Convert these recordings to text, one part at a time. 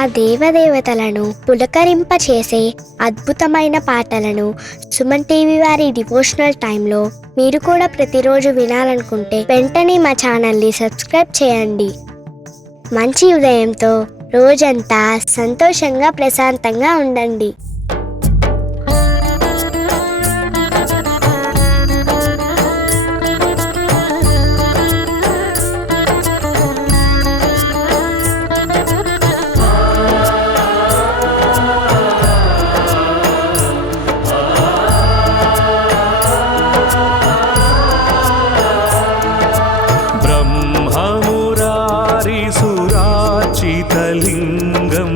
ఆ దేవదేవతలను పులకరింపచేసే అద్భుతమైన పాటలను సుమన్ టీవీ వారి డివోషనల్ టైంలో మీరు కూడా ప్రతిరోజు వినాలనుకుంటే వెంటనే మా ఛానల్ని సబ్స్క్రైబ్ చేయండి. మంచి ఉదయంతో రోజంతా సంతోషంగా ప్రశాంతంగా ఉండండి. लिंगं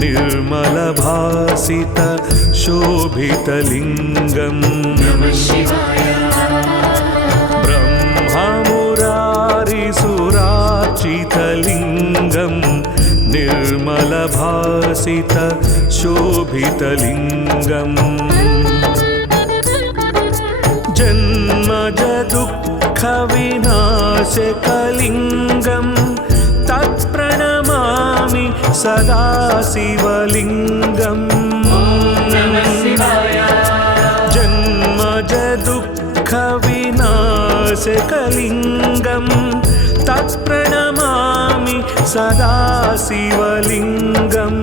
निर्मलभासित शोभितलिंगं नमः शिवाय. ब्रह्ममुरारिसुरार्चितलिंगं निर्मलभासित शोभितलिंगं जन्मज दुःख विनाशकलिंगं तत्प्रणमामि सदा शिवलिंगं नमः शिवाय. जन्मज दुःख विनाशकलिंगं तत्प्रणमामि सदा शिवलिंगं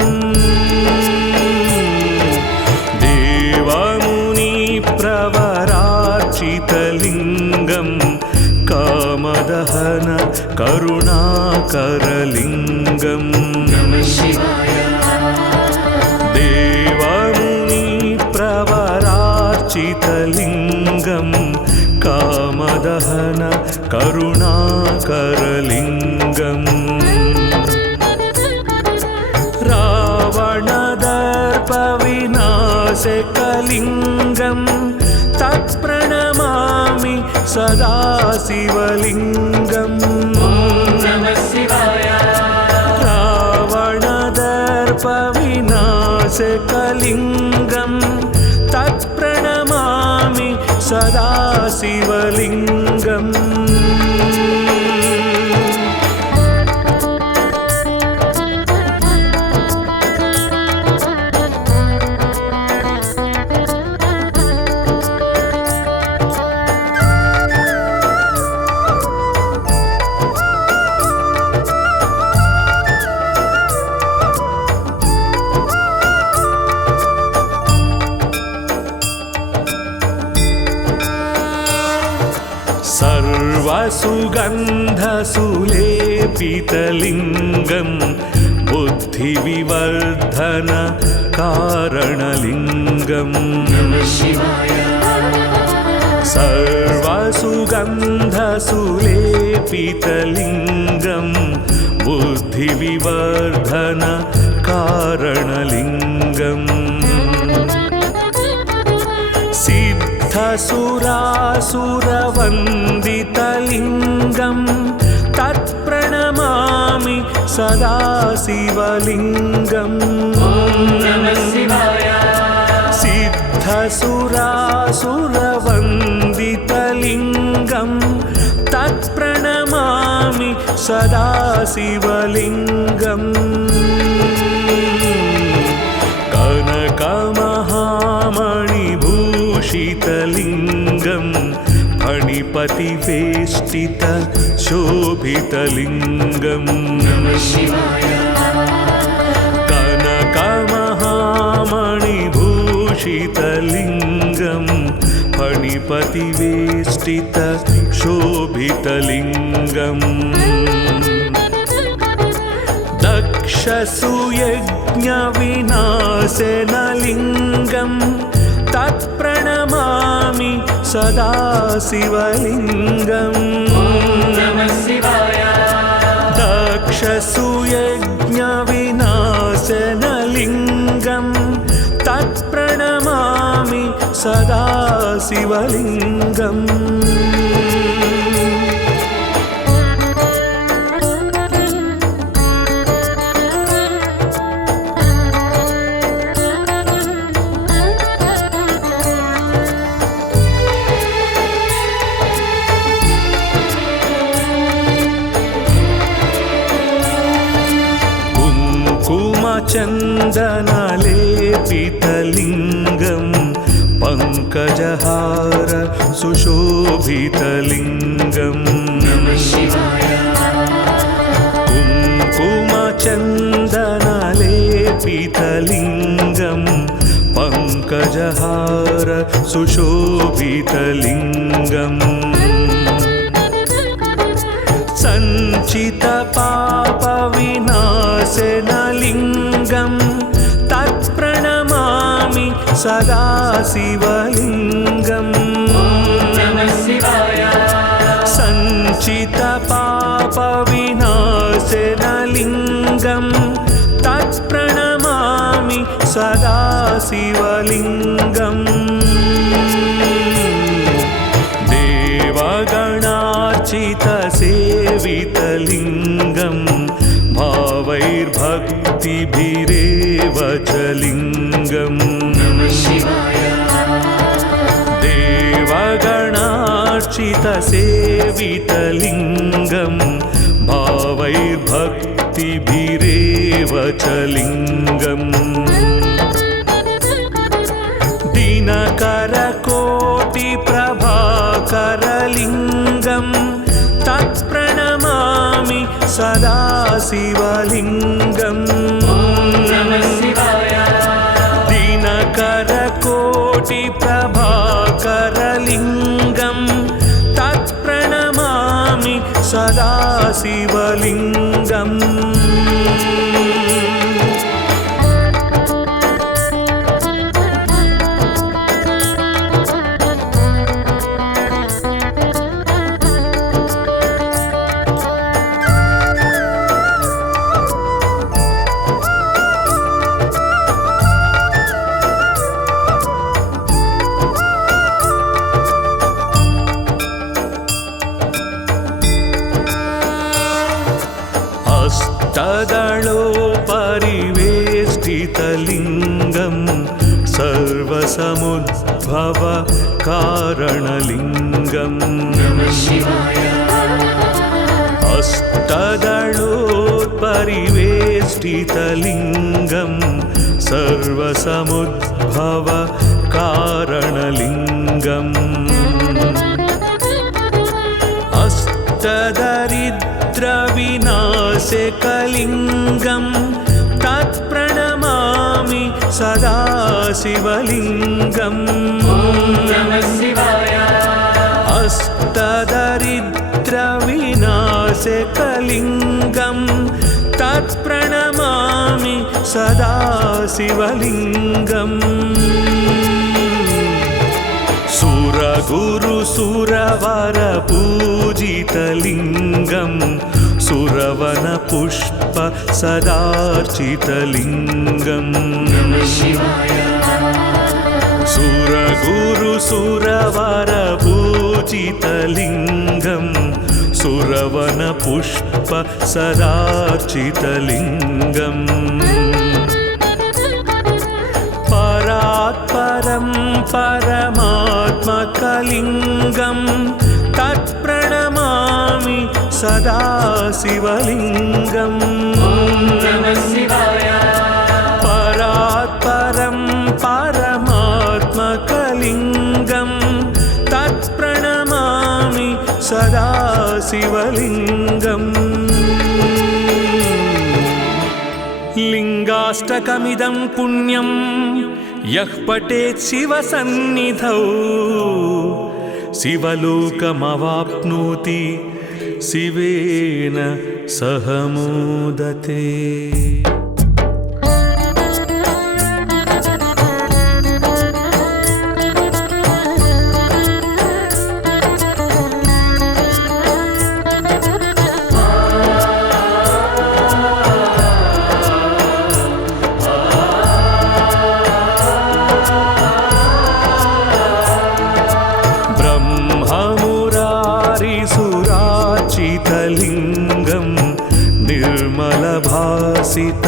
देवमुनि प्रवरार्चितलिंगं कामदहन करुणाकरलिंगं नमः शिवाय. देवमुनि प्रवरार्चितलिंगं कामदहन करुणाकरलिंगं रावणदर्पविनाशकलिंगं तत्प्रणमामि सदा शिवलिंगं नमः शिवाय. रावणदर्पविनाशकलिंगं तत्प्रणमामि सदा शिवलिंगं सर्वसुगन्धसुलेपितलिंगं बुद्धिविवर्धन कारणलिंगं नमः शिवाय. सर्वसुगन्धसुलेपितलिंगं बुद्धिविवर्धन कारणलिंगं सिद्धसुरासुरवन्दितलिंगं तत्प्रणमामि सदा शिवलिंगं नमः शिवाय. सिद्धसुरासुरवन्दितलिंगं तत्प्रणमामि सदा शिवलिंगं कनकमहामणिभूषितलिंगं फणिपतिवेष्टित शोभितलिंगं नमः शिवाय. कनकमहामणिभूषितलिंगं फणिपतिवेष्टित शोभितलिंगं दक्षसुयज्ञविनाशनलिंगं तत्प्रणमामि सदा शिवलिंगं नमः शिवाय. दक्षसुयज्ञविनाशनलिंगं तत्प्रणमामि सदा शिवलिंगं कुङ्कुमचन्दनलेपितलिङ्गं पङ्कजहार सुशोभितलिङ्गम् कुङ्कुमचन्दनलेपितलिङ्गं पङ्कजहार सुशोभितलिङ्गम् सञ्चितपापविनाशनलिङ्गं तत्प्रणमामि सदा शिवलिङ्गम् सञ्चितपापविनाशनलिङ्गं तत्प्रणमामि सदा शिवलिङ्गम् देवगणार्चितसेवितलिङ्गं भावैर्भक्तिभिरेव च लिङ्गम् देवगणार्चितसेवितलिङ्गं भावैर्भक्तिभिरेव च लिङ्गम् दिनकरकोटिप्रभाकरलिङ्गं तत्प्रणमामि सदा शिवलिङ्गम् दिनकरकोटिप्रभाकरलिङ्गं तत्प्रणमामि सदा शिवलिङ्गम् हस्तदलोपरिवेष्टितलिङ्गं सर्वसमुद्भव कारणलिङ्गम् हस्तदलोपरिवेष्टितलिङ्गं सर्वसमुद्भव कारणलिङ्गम् अष्टदरिद्रविनाशकलिङ्गं तत्प्रणमामि सदा शिवलिङ्गम् अष्टदरिद्रविनाशकलिङ्गं तत्प्रणमामि सदा शिवलिङ्गम् सुरगुरुसुरवरपूजितलिङ्गं सुरवनपुष्प सदार्चितलिङ्गम् सुरगुरुसुरवरपूजितलिङ्गं सुरवनपुष्प सदार्चितलिङ्गम् परात्परं परमात्मकलिङ्गं तत्प्रणमामि सदा शिवलिङ्गम् परात्परं परमात्मकलिङ्गं तत्प्रणमामि सदा शिवलिङ्गम् लिङ्गाष्टकमिदं पुण्यं यः पठेत् शिवसन्निधौ शिवलोकमवाप्नोति शिवेन सह मोदते। लिङ्गं निर्मलभासित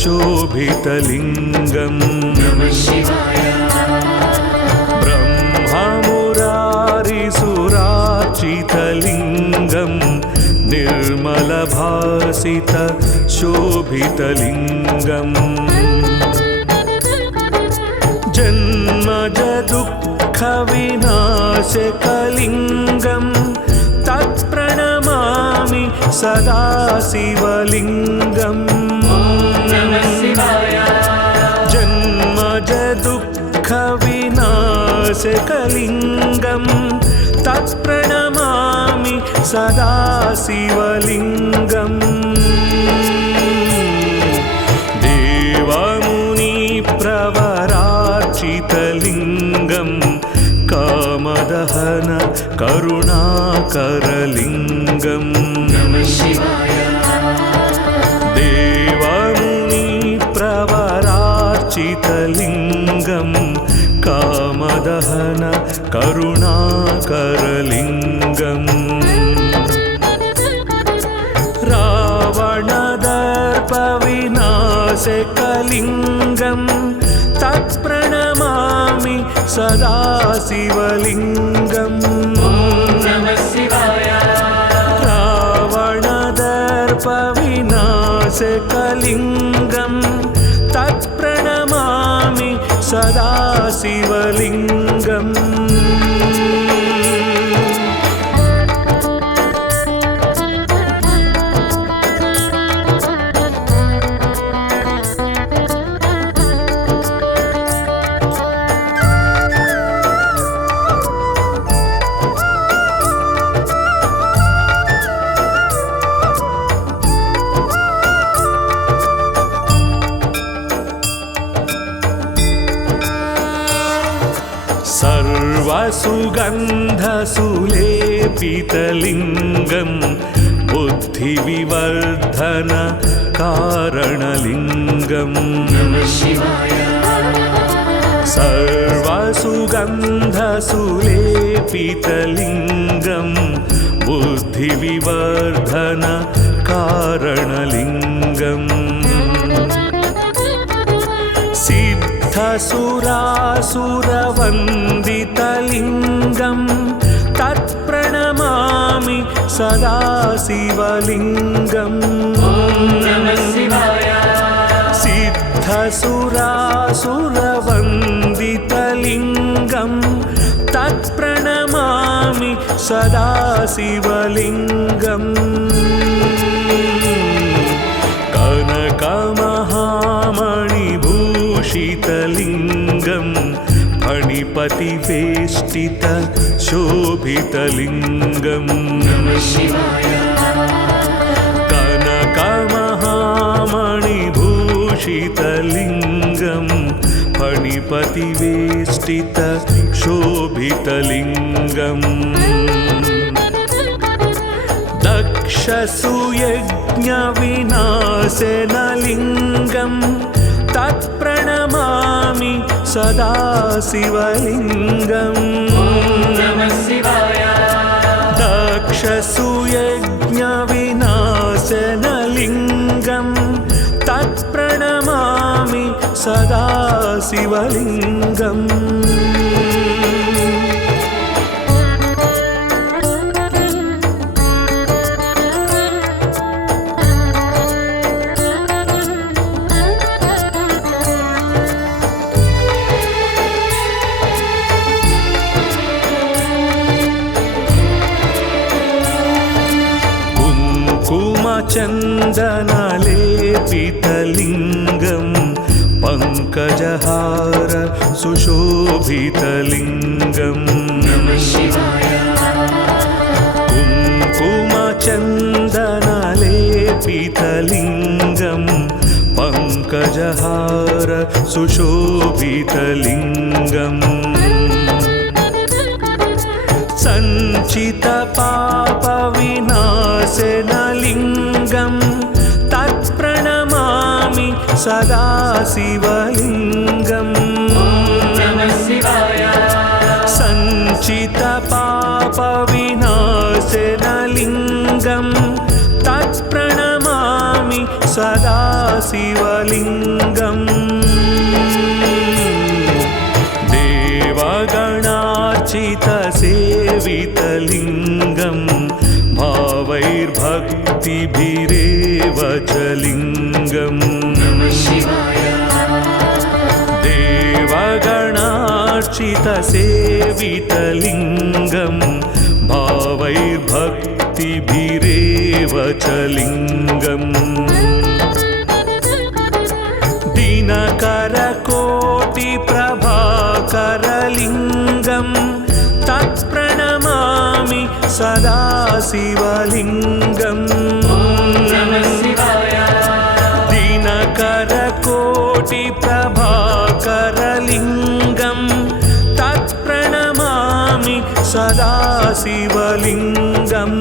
शोभितलिङ्गं ब्रह्ममुरारिसुरार्चितलिङ्गं निर्मल भासित शोभितलिङ्गम् जन्मज दुःखविनाशकलिङ्गम् तत्प्रणमामि सदा शिवलिङ्गम् जन्मज दुःखविनाशकलिङ्गम् तत्प्रणमामि सदा शिवलिङ्गम् देवमुनिप्रवरार्चितलिङ्गम् कामदहन करुणाकरलिङ्गम् देवमुनिप्रवरार्चितलिङ्गम् कामदहन करुणाकरलिङ्गम् रावणदर्पविनाशकलिङ्गम् तत्प्रणमामि सदा शिवलिङ्गम् रावणदर्पविनाशकलिङ्गम् तत्प्रणमामि सदा शिवलिङ्गम् सर्वसुगन्धसुलेपितलिङ्गं बुद्धिविवर्धन कारणलिङ्गम् सर्वसुगन्धसुलेपितलिङ्गं बुद्धिविवर्धन कारणलिङ्गम् सिद्धसुरासुरवन्दितलिङ्गं तत्प्रणमामि सदा शिवलिङ्गम् सिद्धसुरासुरवन्दितलिङ्गं तत्प्रणमामि सदा शिवलिङ्गम् कनकमहामणिभूषितलिङ्गं फणिपतिवेष्टित शोभितलिङ्गम् कनकमहामणिभूषितलिङ्गं फणिपतिवेष्टित शोभितलिङ्गम् दक्षसुयज्ञविनाशनलिङ्गं तत्प्रणमामि सदा शिवलिङ्गम् दक्षसुयज्ञविनाशनलिङ्गं तत्प्रणमामि सदा शिवलिङ्गम् चन्दनलेपितलिङ्गं पङ्कजहार सुशोभितलिङ्गम् कुङ्कुमचन्दनलेपितलिङ्गं पङ्कजहार सुशोभितलिङ्गम् सञ्चितपापविनाशनलिङ्गं तत्प्रणमामि सदा शिवलिङ्गम् सञ्चितपापविनाशनलिङ्गं तत्प्रणमामि सदा शिवलिङ्गम् देवगणार्चितसेवितलिङ्गं भावैर्भक्ति भक्तिभिरेव च लिङ्गम् देवगणार्चितसेवितलिङ्गं भावैर्भक्तिभिरेव च लिङ्गम् दिनकरकोटिप्रभाकरलिङ्गं तत्प्रणमामि सदा शिवलिङ्गम् दिनकरकोटिप्रभाकरलिङ्गं तत्प्रणमामि सदा शिवलिङ्गम्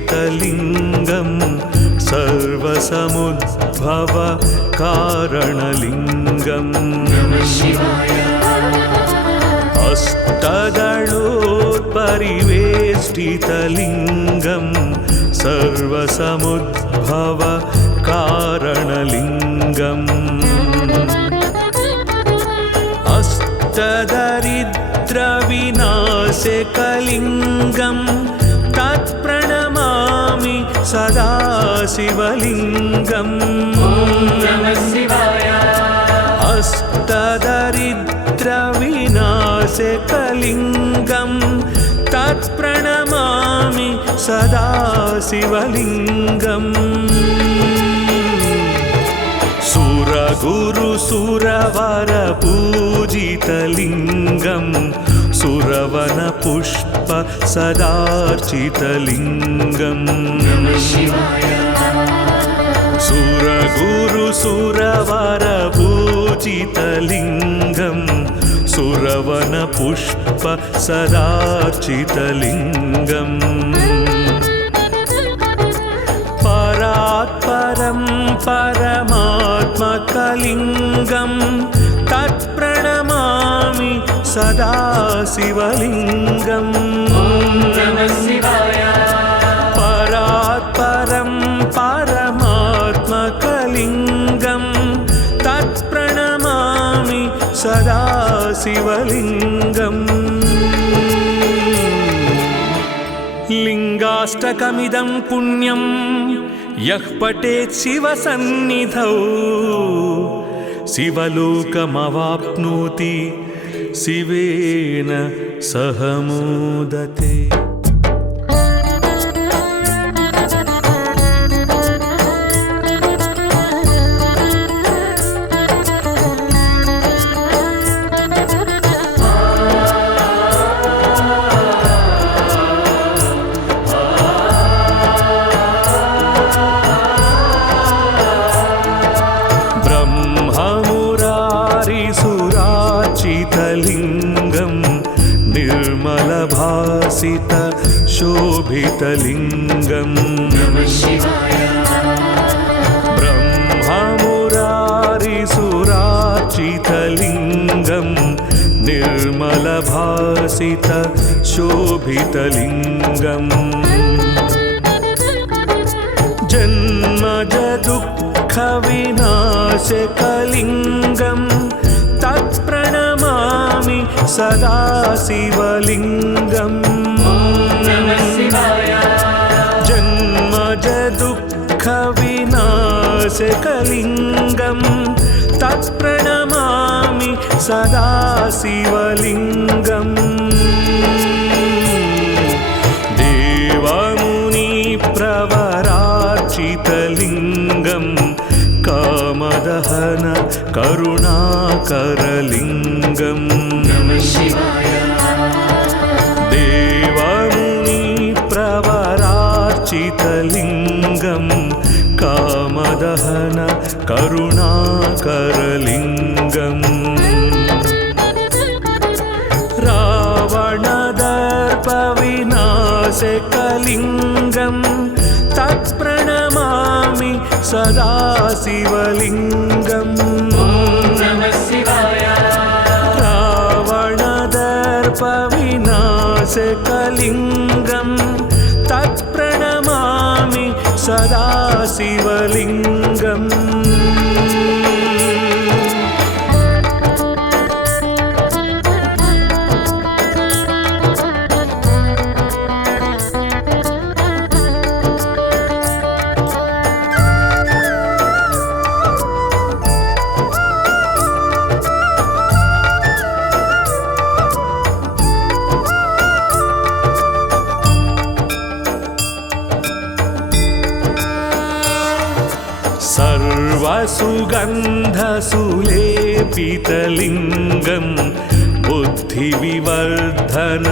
हस्तदलोपरिवेष्टितलिङ्गं सर्वसमुद्भव कारणलिङ्गम् हस्तदलोपरिवेष्टितलिङ्गं सर्वसमुद्भव कारणलिङ्गम् अष्टदरिद्रविनाशकलिङ्गं तत्प्रणमामि सदा शिवलिङ्गम् अष्टदरिद्रविनाशकलिङ्गं तत्प्रणमामि सदा शिवलिङ्गम् सुरगुरुसुरवरपूजितलिङ्गं सुरवनपुष्प सदार्चितलिङ्गम् सुरगुरुसुरवरपूजितलिङ्गं सुरवनपुष्प सदार्चितलिङ्गम् परात्परं परमात्मकलिङ्गं तत्प्रणमामि सदा शिवलिङ्गम् परात्परं परमात्मकलिङ्गं तत्प्रणमामि सदा शिवलिङ्गम् लिङ्गाष्टकमिदं पुण्यं यः पठेत् शिवसन्निधौ शिवलोकमवाप्नोति शिवेन सह मोदते। लिङ्गं निर्मलभासित शोभितलिङ्गम् ब्रह्ममुरारिसुरार्चितलिङ्गं निर्मलभासित शोभितलिङ्गम् जन्मज दुःखविनाशकलिङ्गं तत्प्रणमामि सदा शिवलिङ्गम् जन्मज दुःखविनाशकलिङ्गं तत्प्रणमामि सदा शिवलिङ्गम् देवमुनिप्रवरार्चितलिङ्गं कामदहन करुणाकरलिङ्गम् देवमुनिप्रवरार्चितलिङ्गं कामदहन करुणाकरलिङ्गम् रावणदर्पविनाश नासिकलिङ्गं तत्प्रणमामि सदा शिवलिङ्गम् रावणदर्पविनाशकलिङ्गं तत्प्रणमामि सदा शिवलिङ्गम् सर्वसुगन्धसुलेपितलिङ्गं बुद्धिविवर्धन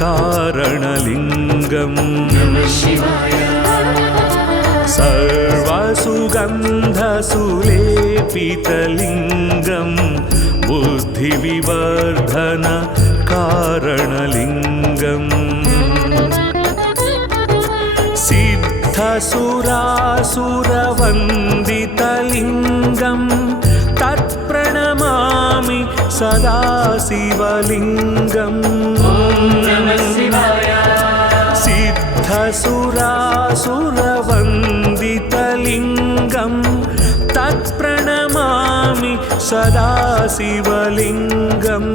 कारणलिङ्गम् सर्वसुगन्धसुलेपितलिङ्गं बुद्धिविवर्धन कारणलिङ्गम् सिद्धसुरासुरवन्दितलिङ्गं तत्प्रणमामि सदा शिवलिङ्गम् सिद्धसुरासुरवन्दितलिङ्गं तत्प्रणमामि सदा शिवलिङ्गम्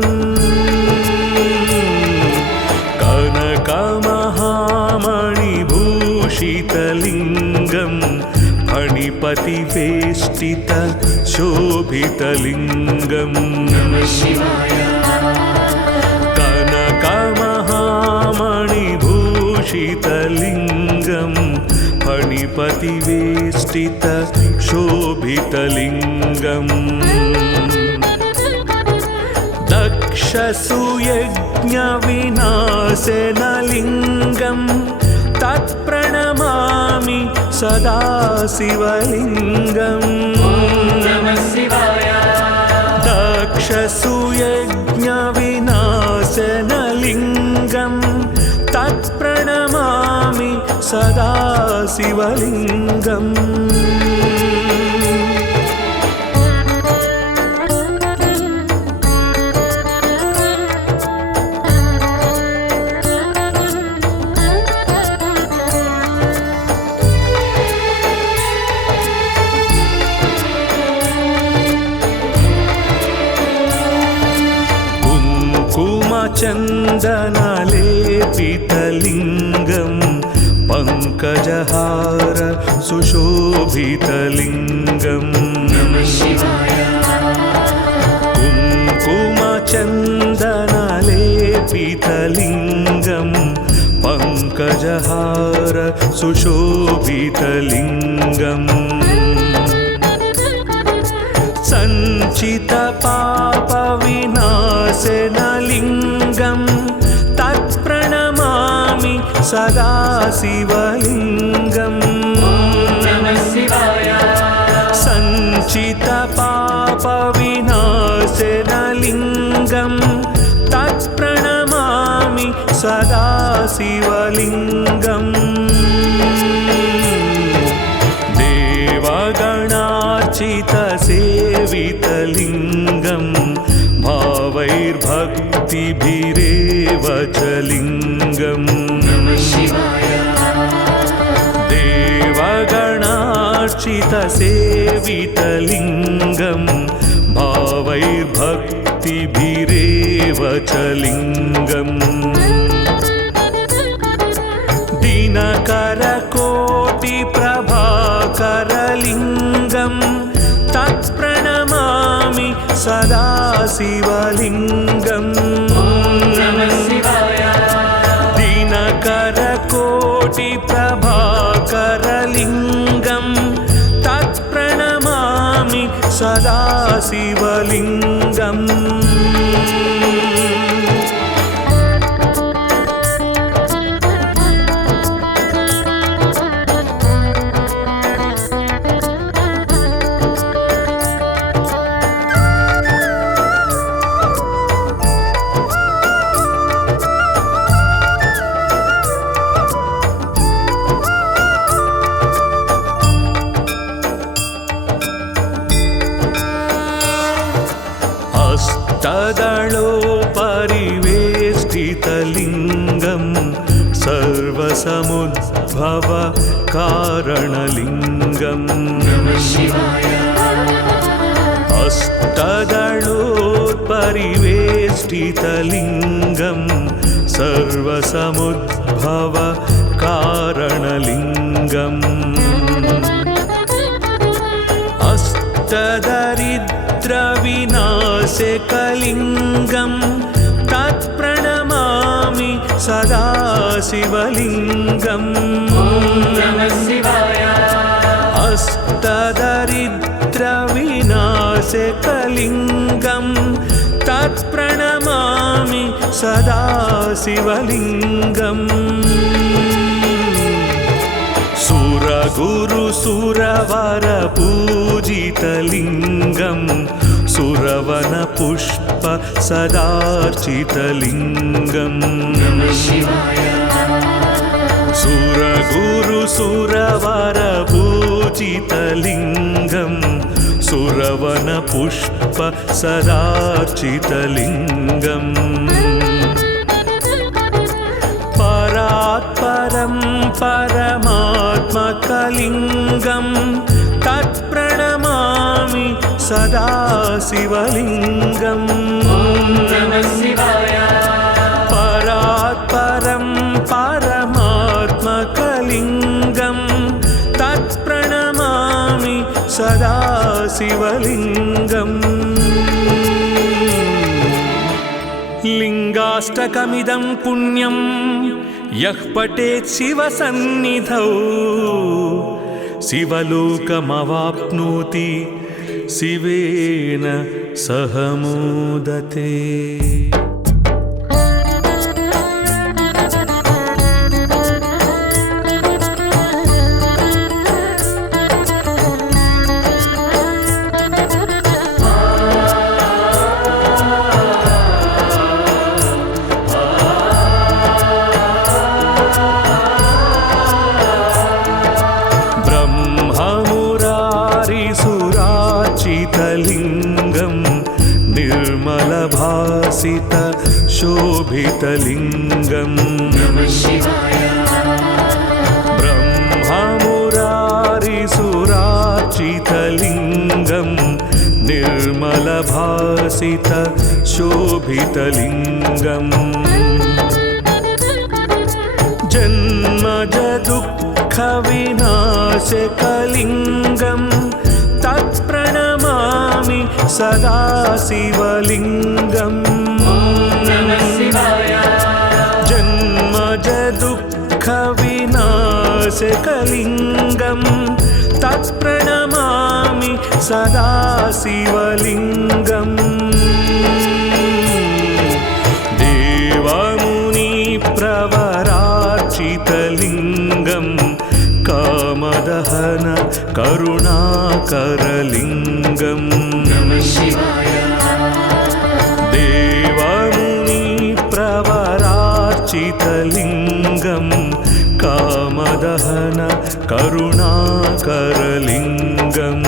कनकमहामणिभूषितलिङ्गं फणिपतिवेष्टित शोभितलिङ्गम् कनकमहामणिभूषितलिङ्गं फणिपतिवेष्टित शोभितलिङ्गम् दक्षसुयज्ञविनाशनलिङ्गं तत्प्रणमामि सदा शिवलिङ्गम् दक्षसुयज्ञविनाशनलिङ्गं तत्प्रणमामि सदा शिवलिङ्गम् चन्दनलेपितलिङ्गं पङ्कजहार सुशोभितलिङ्गम् कुङ्कुमचन्दनलेपितलिङ्गं पङ्कजहार सुशोभितलिङ्गम् सञ्चितपापविनाशनलिङ्गं तत्प्रणमामि सदा शिवलिङ्गम् सञ्चितपापविनाशनलिङ्गं तत्प्रणमामि सदा शिवलिङ्गम् देवगणार्चितसेवितलिङ्गं भावैर्भक्तिभिरेव च लिङ्गम् देवगणार्चितसेवितलिङ्गं भावैर्भक्तिभिरेव च लिङ्गम् दिनकरकोटिप्रभाकरलिङ्गं तत्प्रणमामि सदा शिवलिङ्गम् दिनकरकोटिप्रभाकरलिङ्गं तत्प्रणमामि सदा शिवलिङ्गम् अष्टदलोपरिवेष्टितलिङ्गं सर्वसमुद्भव कारणलिङ्गम् अष्टदलोपरिवेष्टितलिङ्गं सर्वसमुद्भव कारणलिङ्गम् अष्टदरिद्रविनाशकलिङ्गं तत्प्रणमामि सदा शिवलिङ्गम् अष्टदरिद्रविनाशकलिङ्गं तत्प्रणमामि सदा शिवलिङ्गम् सुरगुरुसुरवरपूजितलिङ्गं सुरवनपुष्प सदार्चितलिङ्गम् सुरगुरुसुरवरपूजितलिङ्गं सुरवनपुष्प सदार्चितलिङ्गम् परात्परं परमात्मकलिङ्गं तत्प्रणमामि सदा शिवलिङ्गम् परात्परं परमात्मकलिङ्गं तत्प्रणमामि सदा शिवलिङ्गम् लिङ्गाष्टकमिदं पुण्यं यः पठेत् शिवसन्निधौ शिवलोकमवाप्नोति शिवेन सह मोदते। लिङ्गं निर्मलभासित शोभितलिङ्गम् ब्रह्ममुरारिसुरार्चितलिङ्गं निर्मलभासित शोभितलिङ्गम् जन्मज दुःखविनाशकलिङ्गं तत्प्रणमामि सदा शिवलिङ्गम् जन्मज दुःखविनाशकलिङ्गं तत्प्रणमामि सदा शिवलिङ्गम् देवमुनिप्रवरार्चितलिङ्गं कामदहन करुणाकरलिङ्गम् देवमुनिप्रवरार्चितलिङ्गं कामदहन करुणाकरलिङ्गम्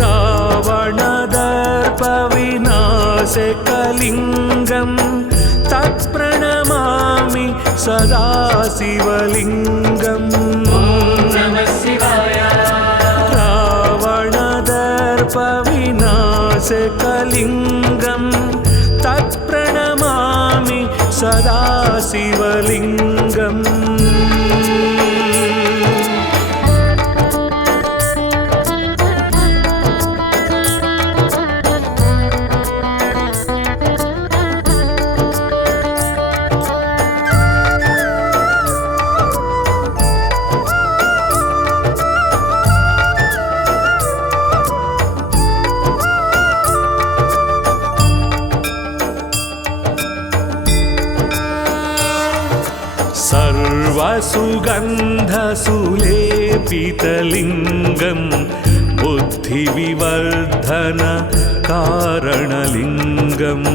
रावणदर्पविनाशकलिङ्गं तत्प्रणमामि सदा शिवलिङ्गम् रावणदर्पविनाशकलिङ्गं तत्प्रणमामि सदा शिवलिङ्गम् सर्वसुगन्धसुलेपितलिङ्गं बुद्धिविवर्धन कारणलिङ्गम्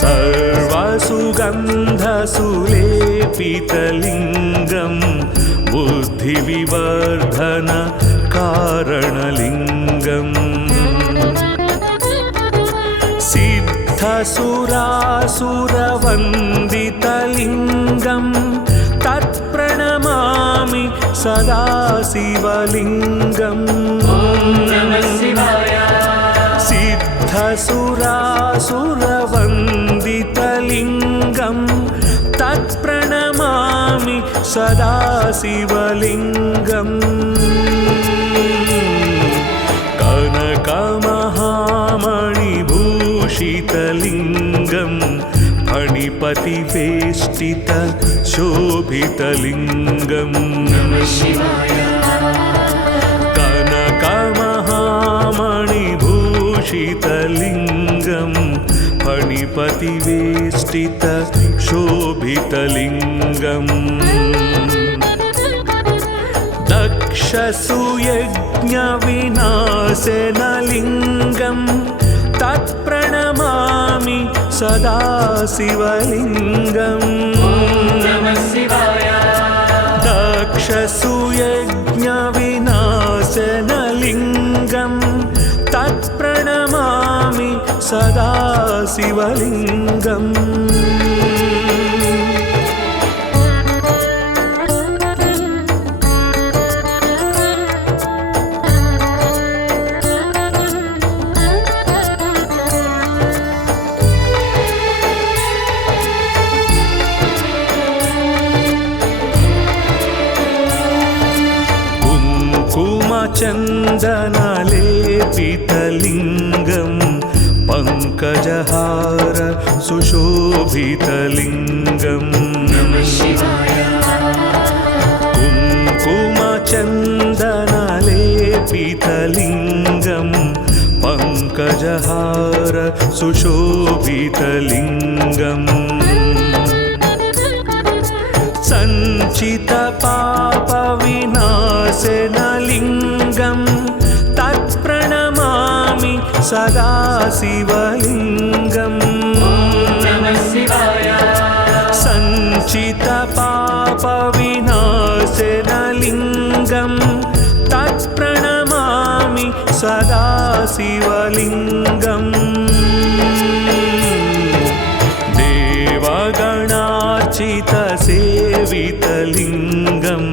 सर्वसुगन्धसुलेपितलिङ्गं बुद्धिविवर्धन कारणलिङ्गम् सिद्धसुरासुरवन्दितलिङ्गं तत्प्रणमामि सदा शिवलिङ्गम् सिद्धसुरासुरवन्दितलिङ्गं तत्प्रणमामि सदा शिवलिङ्गम् कनकमहामणिभूषितलिङ्गं फणिपतिवेष्टित शोभितलिङ्गम् कनकमहामणिभूषितलिङ्गं फणिपतिवेष्टित शोभितलिङ्गम् दक्षसुयज्ञविनाशनलिङ्गं तत्प्रणमामि सदा शिवलिङ्गम् दक्षसुयज्ञविनाशनलिङ्गं तत्प्रणमामि सदा शिवलिङ्गम् चन्दनलेपितलिङ्गं पङ्कजहार सुशोभितलिङ्गम् कुङ्कुमचन्दनलेपितलिङ्गं पङ्कजहार सुशोभितलिङ्गम् सञ्चितपापविनाशनलिङ्गं तत्प्रणमामि सदा शिवलिङ्गम् सञ्चितपापविनाशनलिङ्गं तत्प्रणमामि सदा शिवलिङ्गम् देवगणार्चितसेवितलिङ्गं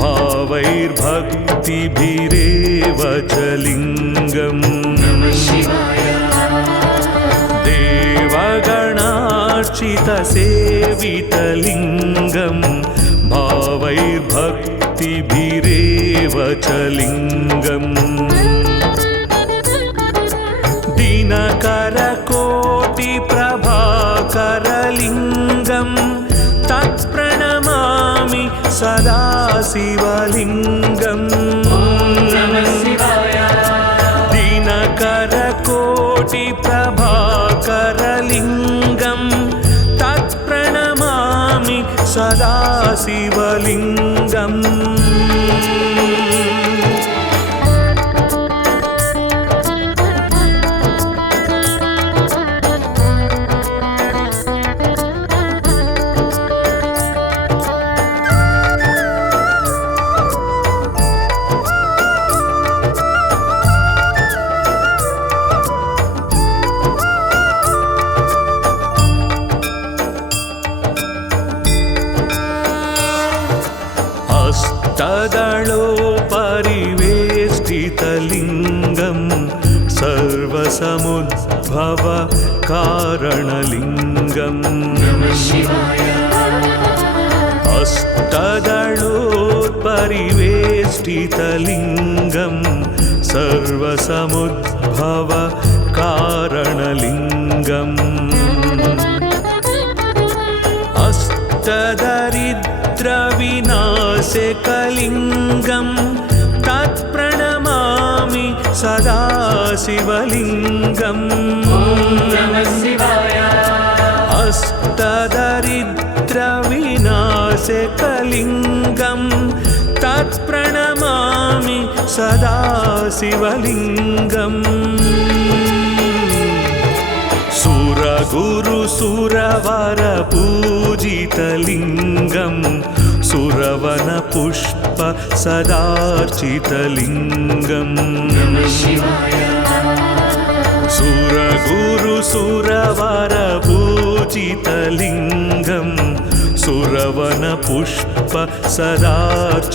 भावैर्भक्तिभिरेव च लिङ्गम् देवगणार्चितसेवितलिङ्गं भावैर्भक्तिभिरेव च लिङ्गम् दिनकरकोटिप्रभाकरलिङ्गं तत्प्रणमामि सदा शिवलिङ्गम् दिनकरकोटिप्रभाकरलिङ्गं तत्प्रणमामि सदा शिवलिङ्गम् हस्तदलोपरिवेष्टितलिङ्गं सर्वसमुद्भव कारणलिङ्गम् हस्तदलोपरिवेष्टितलिङ्गं सर्वसमुद्भव कारणलिङ्गम् अष्टदरिद्रविनाशकलिङ्गं तत्प्रणमामि सदा शिवलिङ्गम् अष्टदरिद्रविनाशकलिङ्गं तत्प्रणमामि सदा शिवलिङ्गम् सुरगुरुसुरवरपूजितलिङ्गं सुरवनपुष्प सदार्चितलिङ्गम् सुरगुरु सुरवरपूजितलिङ्गम् सुरवनपुष्प सदार्चितलिङ्गम्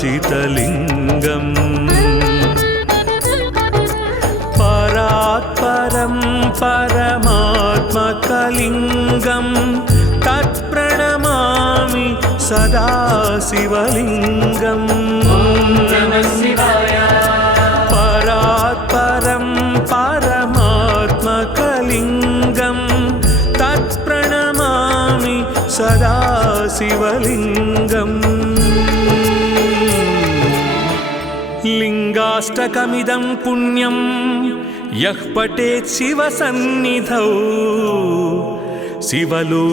परात्परं परमात्मकलिङ्गम् तत्प्रणमामि सदा शिवलिङ्गम् परात्परं परमात्मकलिङ्गम् तत्प्रणमामि सदा शिवलिङ्गम् लिङ्गाष्टकमिदं पुण्यं यः पठेत् शिवसन्निधौ शिवलोकमवाप्नोति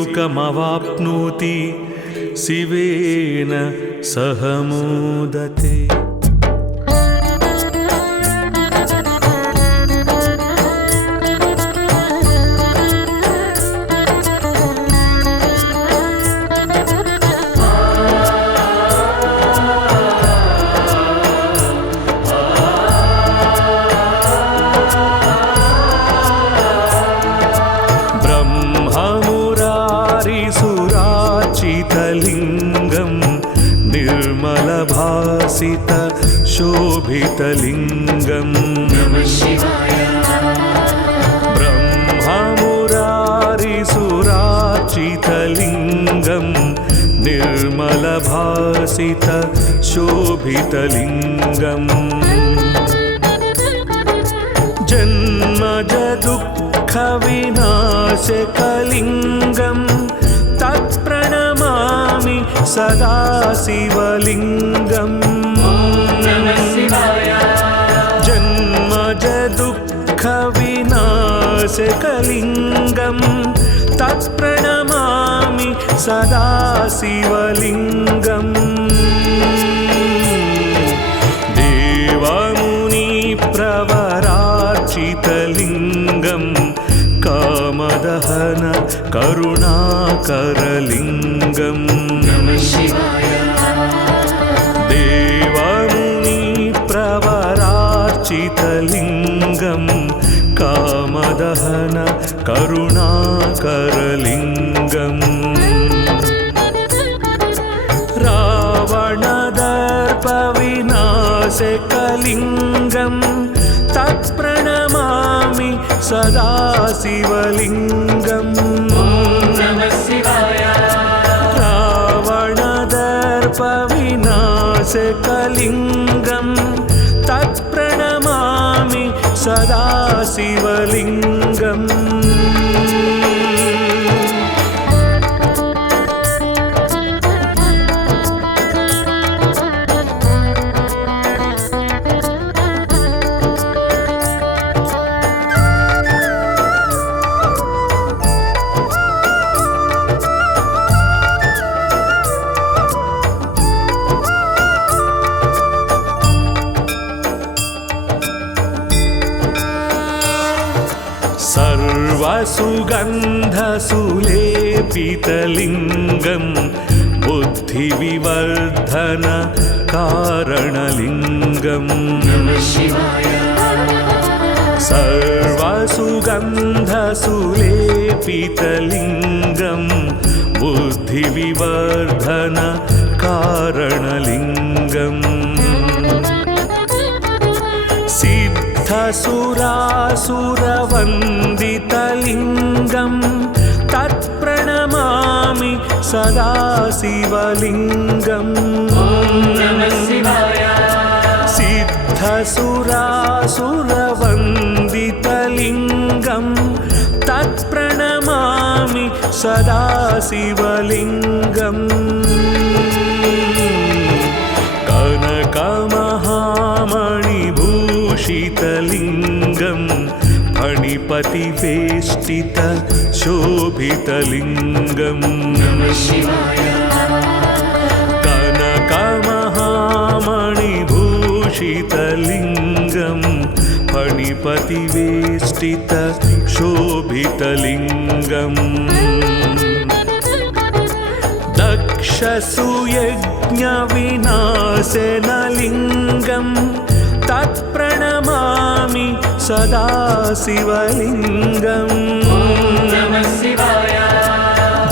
शिवेन सह मोदते। लिङ्गं निर्मलभासित शोभितलिङ्गम् ब्रह्ममुरारिसुरार्चितलिङ्गं निर्मलभासित शोभितलिङ्गम् जन्मज दुःखविनाशकलिङ्गम् तत्प्रणमामि सदा शिवलिङ्गम् जन्मज दुःखविनाशकलिङ्गम् तत्प्रणमामि सदा शिवलिङ्गम् देवमुनिप्रवरार्चितलिङ्गम् कामदहन करुणाकरलिङ्गम् देवमुनिप्रवरार्चितलिङ्गम् कामदहन करुणाकरलिङ्गम् रावणदर्पविनाशकलिङ्गम् तत्प्रणमामि सदा शिवलिङ्गम् रावणदर्पविनाशकलिङ्गम् तत्प्रणमामि सदा शिवलिङ्गम् सर्वसुगन्धसुलेपितलिङ्गम् बुद्धिविवर्धन कारणलिङ्गम् सर्वसुगन्धसुलेपितलिङ्गम् बुद्धिविवर्धन कारणलिङ्गम् सिद्धसुरासुरवन्दितलिङ्गम् तत्प्रणमामि सदा शिवलिङ्गम् सिद्धसुरासुरवन्दितलिङ्गम् तत्प्रणमामि सदा शिवलिङ्गम् कनकमहामणिभूषितलिङ्गम् फणिपतिवेष्टित शोभितलिङ्गम् कनकमहामणिभूषितलिङ्गम् फणिपतिवेष्टित शोभितलिङ्गम् दक्ष दक्षसूयज्ञविनाशनलिङ्गं तत्प्रणमामि सदा शिवलिङ्गम्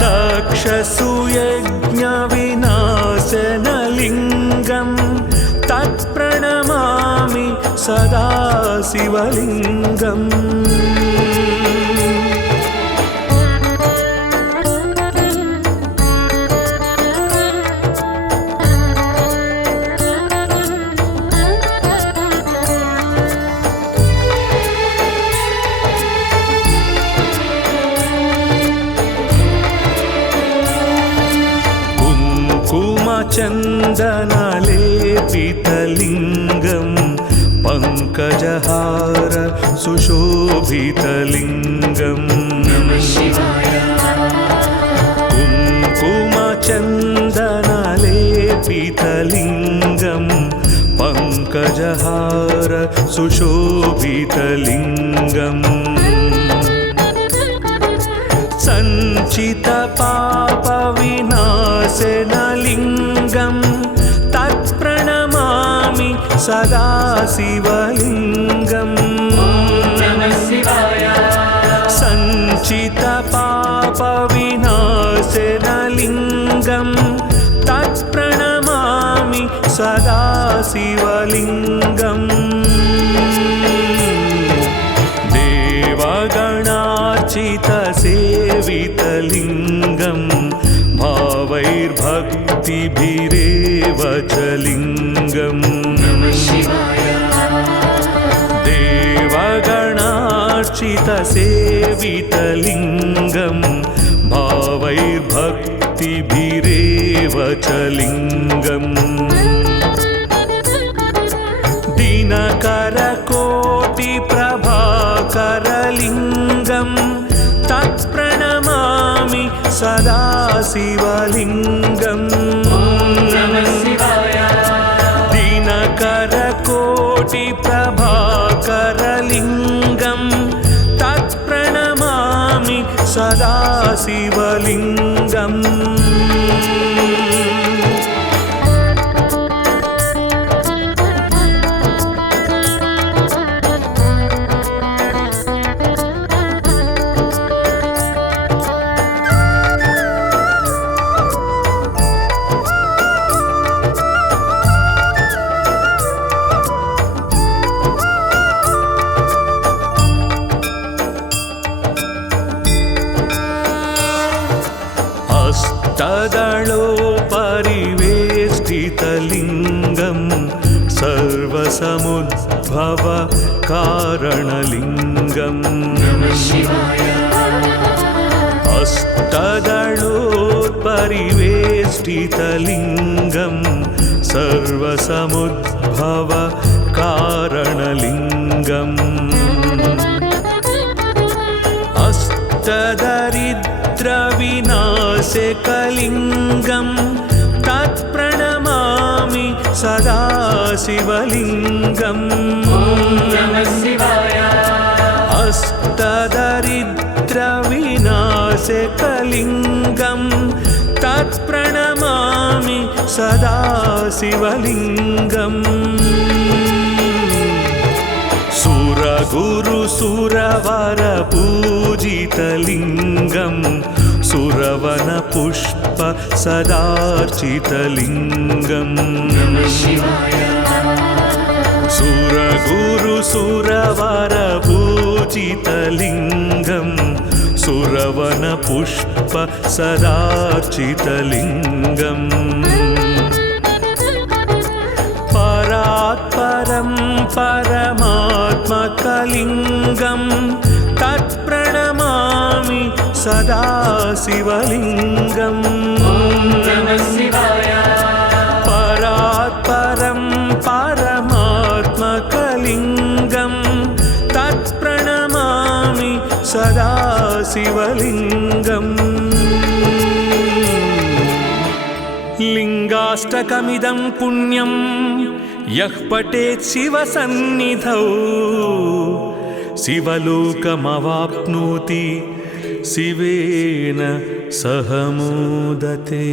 दक्षसूयज्ञविनाशनलिङ्गं तत्प्रणमामि सदा शिवलिङ्गम् चन्दनलेपितलिङ्गं पङ्कजहार सुशोभितलिङ्गं कुङ्कुमचन्दनलेपितलिङ्गं पङ्कजहार सुशोभितलिङ्गम् सञ्चितपापविनाशनलिङ्गं तत्प्रणमामि सदा शिवलिङ्गम् सञ्चितपापविनाशनलिङ्गं तत्प्रणमामि सदा शिवलिङ्गम् देवगणार्चितसेवितलिङ्गं भावैर्भक्तिभिरेव च लिङ्गम् देवगणार्चितसेवितलिङ्गं भावैर्भक्तिभिरेव च लिङ्गम् दिनकरकोटिप्रभाकरलिङ्गं तत्प्रणमामि सदा शिवलिङ्गम् दिनकरकोटिप्रभाकरलिङ्गं तत्प्रणमामि सदा शिवलिङ्गम् अष्टदलोपरिवेष्टितलिङ्गं सर्वसमुद्भव कारणलिङ्गम् अष्टदलोपरिवेष्टितलिङ्गं सर्वसमुद्भव कारणलिङ्गम् अष्टदरिद्रविनाशकलिङ्गं तत्प्रणमामि सदा शिवलिङ्गम् अष्टदरिद्रविनाशकलिङ्गं तत्प्रणमामि सदा शिवलिङ्गम् सुरगुरुसुरवरपूजितलिङ्गं सुरवनपुष्प सदार्चितलिङ्गम् सुरगुरुसुरवरपूजितलिङ्गं सुरवनपुष्प सदार्चितलिङ्गम् परात्परं परमात्मकलिङ्गं तत्प्रणमामि सदा शिवलिङ्गम् परात्परं परमात्मकलिङ्गं तत्प्रणमामि सदा शिवलिङ्गम् लिङ्गाष्टकमिदं पुण्यं यः पठेत् शिवसन्निधौ शिवलोकमवाप्नोति शिवेन सह मोदते।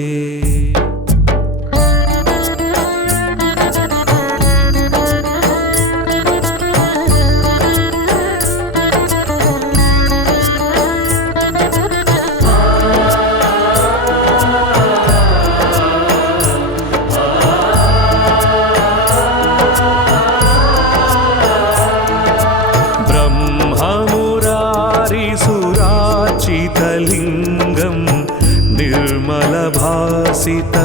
लिंगं निर्मलभासित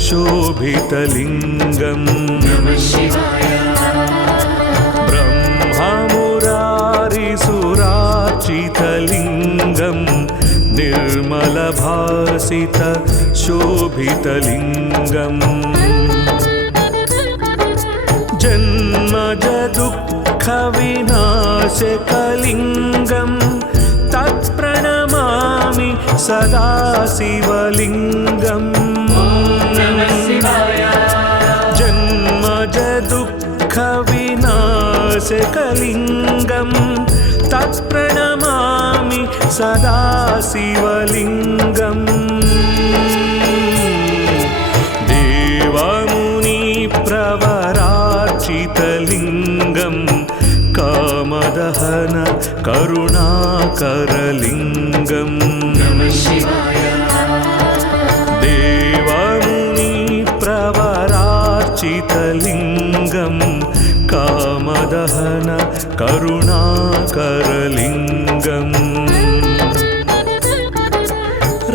शोभितलिंगं ब्रह्ममुरारिसुरार्चितलिंगं निर्मलभासित शोभितलिंगं जन्मज दुःख विनाशकलिंगं तत्प्रणमामि सदा शिवलिंगं। जन्मज दुःख विनाशकलिंगं तत्प्रणमामि सदा शिवलिंगं। देवमुनि प्रवरार्चितलिंगं कामदहन करुणाकरलिंगं। देवमुनि प्रवरार्चितलिंगं कामदहन करुणाकरलिंगं।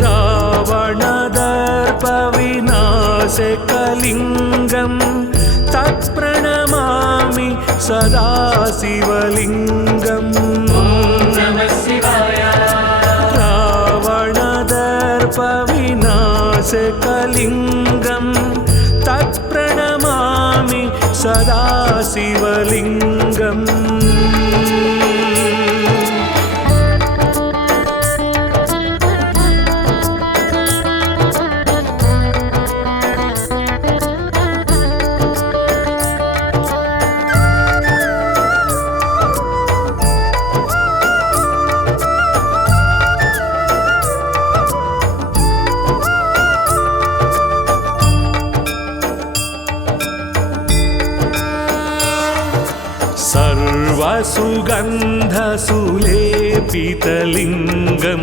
रावणदर्पविनाशकलिंगं तत्प्रणमामि सदा शिवलिंगं। रावणदर्पविनाशकलिंगं तत्प्रणमामि सदा शिवलिंगं। सर्वसुगन्धसुलेपितलिंगं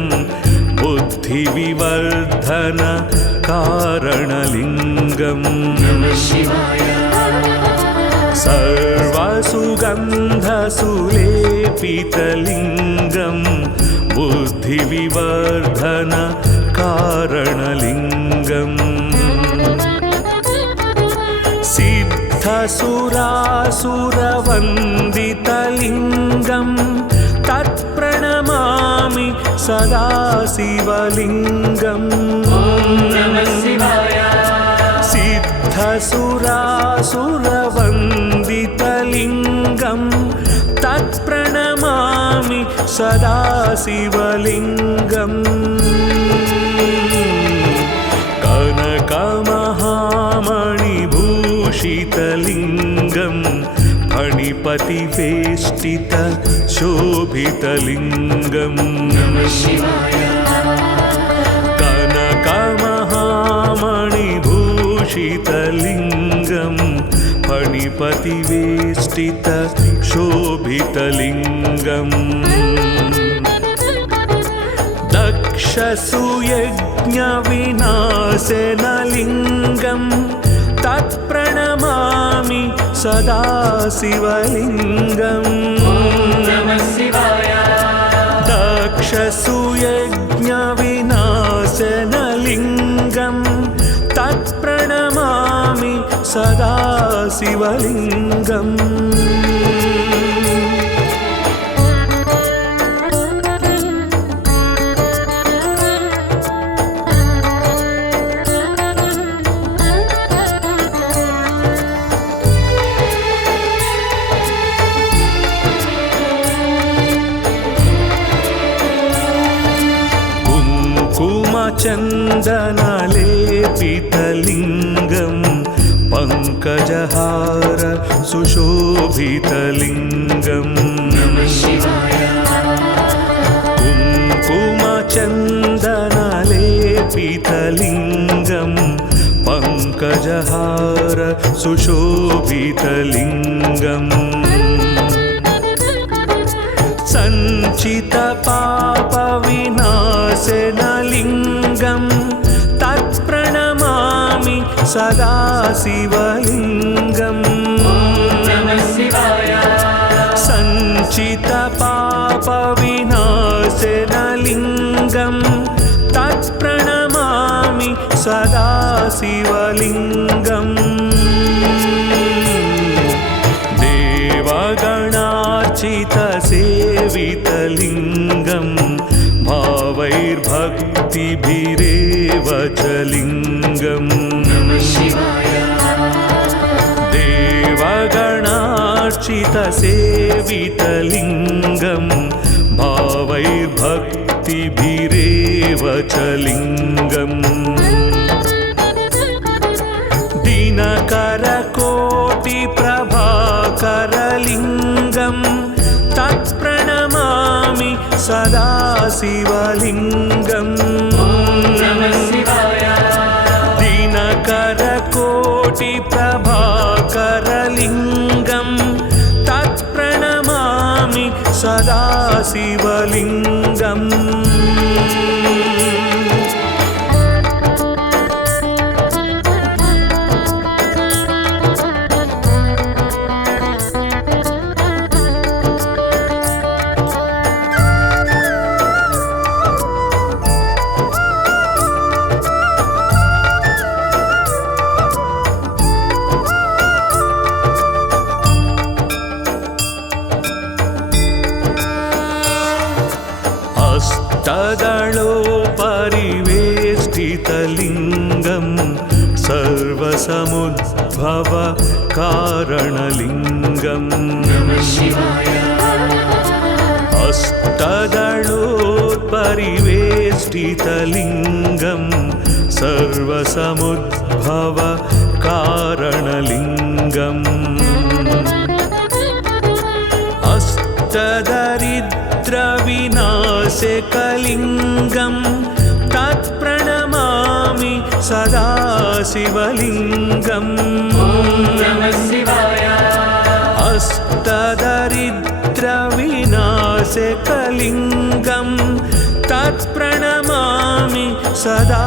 बुद्धिविवर्धन कारणलिंगं। सर्वसुगन्धसुलेपितलिंगं बुद्धिविवर्धन कारणलिंगं। सिद्धसुरासुरवन्दितलिंगं तत्प्रणमामि सदा शिवलिंगं। सिद्धसुरासुरवन्दितलिंगं तत्प्रणमामि सदा शिवलिंगं। कनकमहामणिभूषितलिंगं फणिपतिवेष्टित शोभितलिंगं। कनकमहामणिभूषितलिंगं फणिपतिवेष्टित शोभितलिंगं। दक्षसुयज्ञविनाशनलिंगं तत्प्रणमामि सदा शिवलिंगं। दक्षसुयज्ञविनाशनलिंगं तत्प्रणमामि सदा शिवलिंगं। चन्दनलेपितलिंगं पङ्कजहार सुशोभितलिंगं। कुङ्कुमचन्दनलेपितलिंगं शिवलिङ्गं पङ्कजहार सुशोभितलिङ्गम् सञ्चितपापविनाशनलिङ्गं तत्प्रणमामि सदा शिवलिङ्गम् सञ्चितपापविनाशनलिङ्गं तत्प्रणमामि सदा शिवलिङ्गम् देवगणार्चितसेवितलिङ्गं भावैर्भक्तिभिरेव च लिङ्गम् देवगणार्चितसेवितलिङ्गं भावैर्भक्तिभिरेव च लिङ्गम् दिनकरकोटिप्रभाकरलिङ्गं तत्प्रणमामि सदा शिवलिङ्गम् दिनकरकोटिप्रभाकरलिङ्गं तत्प्रणमामि सदा शिवलिङ्गम् अष्टदलोपरिवेष्टितलिङ्गं सर्वसमुद्भव कारणलिङ्गम् अष्टदलोपरिवेष्टितलिङ्गं सर्वसमुद्भव कारणलिङ्गम् अष्टदरिद्रविनाशकलिङ्गं तत्प्रणमामि सदा शिवलिङ्गम् अष्टदरिद्रविनाशकलिङ्गं तत्प्रणमामि सदा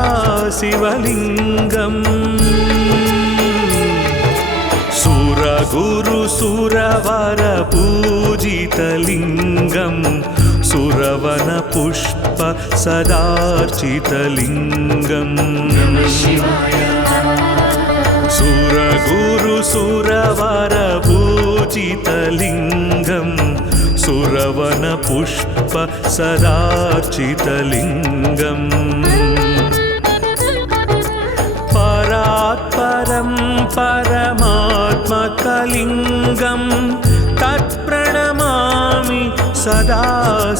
शिवलिङ्गम् सुरगुरुसुरवरपूजितलिङ्गं सुरवनपुष्प सदार्चितलिङ्गम् सुरगुरुसुरवरपूजितलिङ्गं सुरवनपुष्प सदार्चितलिङ्गम् परात्परं परमात्मकलिङ्गं तत्प्रणमामि सदा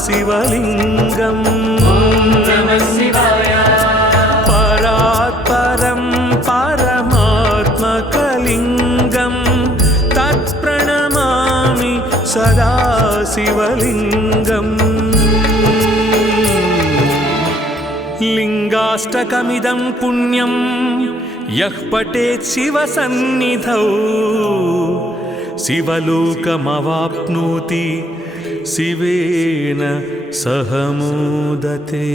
शिवलिङ्गम् परात्परं परमात्मकलिङ्गं तत्प्रणमामि सदा शिवलिङ्गम् लिङ्गाष्टकमिदं पुण्यं यः पठेत् शिवसन्निधौ शिवलोकमवाप्नोति शिवेन सह मोदते।